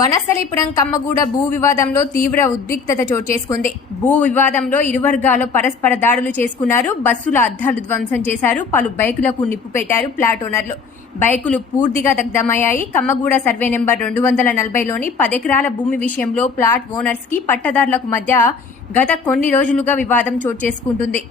వనస్థలిపురం కమ్మగూడ భూ వివాదంలో తీవ్ర ఉద్రిక్తత చోటు చేసుకుంది. భూ వివాదంలో ఇరు వర్గాలు పరస్పర దాడులు చేసుకున్నారు. బస్సుల అద్దాలు ధ్వంసం చేశారు. పలు బైకులకు నిప్పు పెట్టారు ఫ్లాట్ ఓనర్లు. బైకులు పూర్తిగా దగ్ధమయ్యాయి. కమ్మగూడ సర్వే నెంబర్ రెండు వందల నలభైలోని పదెకరాల భూమి విషయంలో ప్లాట్ ఓనర్స్కి పట్టదారులకు మధ్య గత కొన్ని రోజులుగా వివాదం చోటు చేసుకుంటుంది.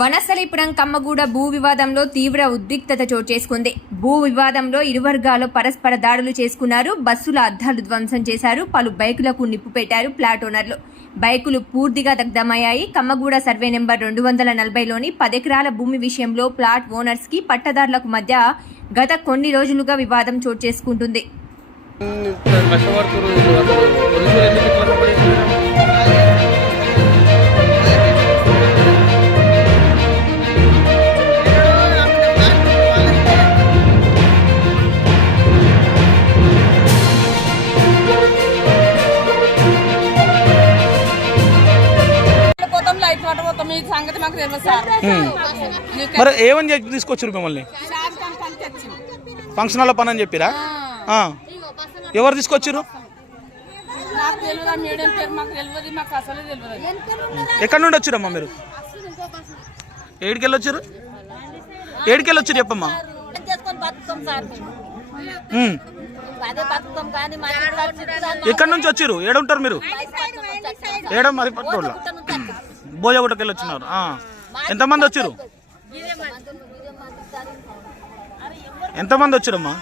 వనసలిపురం కమ్మగూడ భూ వివాదంలో తీవ్ర ఉద్రిక్తత చోటు చేసుకుంది. భూ వివాదంలో ఇరు వర్గాలు పరస్పర దాడులు చేసుకున్నారు. బస్సుల అద్దాలు ధ్వంసం చేశారు. పలు బైకులకు నిప్పు పెట్టారు ఫ్లాట్ ఓనర్లు. బైకులు పూర్తిగా దగ్ధమయ్యాయి. కమ్మగూడ సర్వే నెంబర్ రెండు వందల నలభైలోని పదెకరాల భూమి విషయంలో ప్లాట్ ఓనర్స్కి పట్టదారులకు మధ్య గత కొన్ని రోజులుగా వివాదం చోటు చేసుకుంటుంది. ఈ సంగతి మాకు తెలియదు సార్. నీకు మరి ఏమని చెప్పి తీసుకొచ్చారు మిమ్మల్ని? ఫంక్షన్ హాల్లో పని అని చెప్పిరా. ఎవరు తీసుకొచ్చారు? ఎక్కడి నుండి వచ్చిరమ్మా మీరు? ఏడికెళ్ళి వచ్చారు ఏడికెళ్ళి వచ్చారు చెప్పమ్మా. చుట్టాలు ఎక్కడి నుంచి వచ్చారు? ఏడుంటారు మీరు. ఏడ మరి పట్టుకోళ్ళ వచ్చేస్తాం. భోజగుట్టకెళ్ళి వచ్చినారు. ఎంతమంది వచ్చారు ఎంతమంది వచ్చారమ్మా.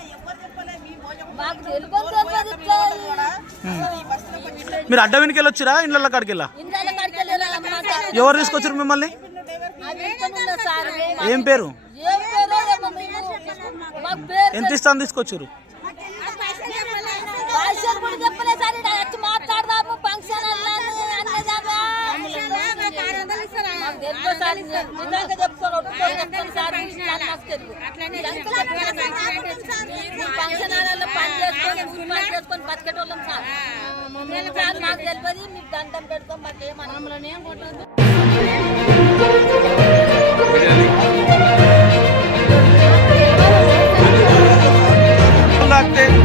మీరు అడ్డ వెనుకెళ్ళి వచ్చిరా ఇళ్ళ కాడికి వెళ్ళా. ఎవరు తీసుకొచ్చారు మిమ్మల్ని? ఏం పేరు ఎంత ఇస్తాను తీసుకొచ్చారు హాల్లో పని చేసుకొని ఊరి చేసుకొని బతికేటోళ్ళం సార్ సార్ మాకు తెలియదు మీకు దండం పెడతాం మాకు ఏమన్నా తాకితే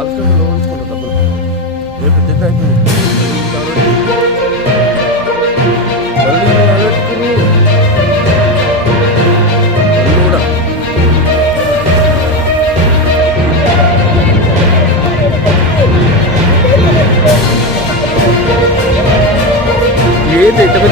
ఆఫీసులో లోపలించుకుంటా డబ్బులు. రేపు అయిపోయింది. మళ్ళీ